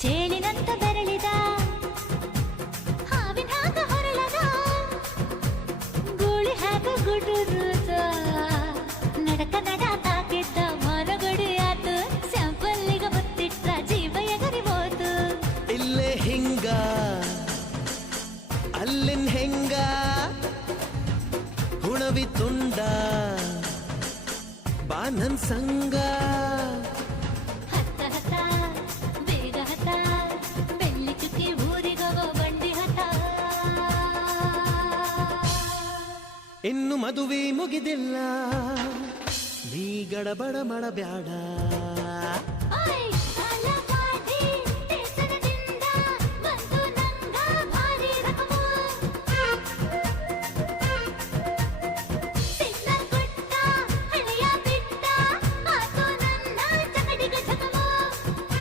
ಚೇಳಿನಂತ ಬೆರಳಿದ ಹಾವಿನ ಹಾಗ ಹೊರಳದ ಗೂಳಿ ಹಾಗ ಗುಡುರುದ ನಡಕ ನಡ ತಾಕಿದ್ದ ಮನಗಡಿ ಆತು ಸ್ಯಾಂಪಲ್ಲಿಗ ಮುತ್ತಿಟ್ಟ ಜೀವ ಎಗರಿಬೋದು ಇಲ್ಲೇ ಹಿಂಗ ಅಲ್ಲಿನ್ ಹೆಂಗ ಹುಣವಿ ತುಂಡ ಬಾ ನನ್ ಸಂಗ ಹತ್ತ ಹತ್ತ ಬೇಗ ಹತ್ತ ಬೆಳ್ಳಿ ಚುಕ್ಕಿ ಊರಿಗವ ಬಂಡಿ ಹತ್ತ ಇನ್ನು ಮದುವೆ ಮುಗಿದಿಲ್ಲ ನೀ ಗಡಬಡ ಮಾಡಬ್ಯಾಡ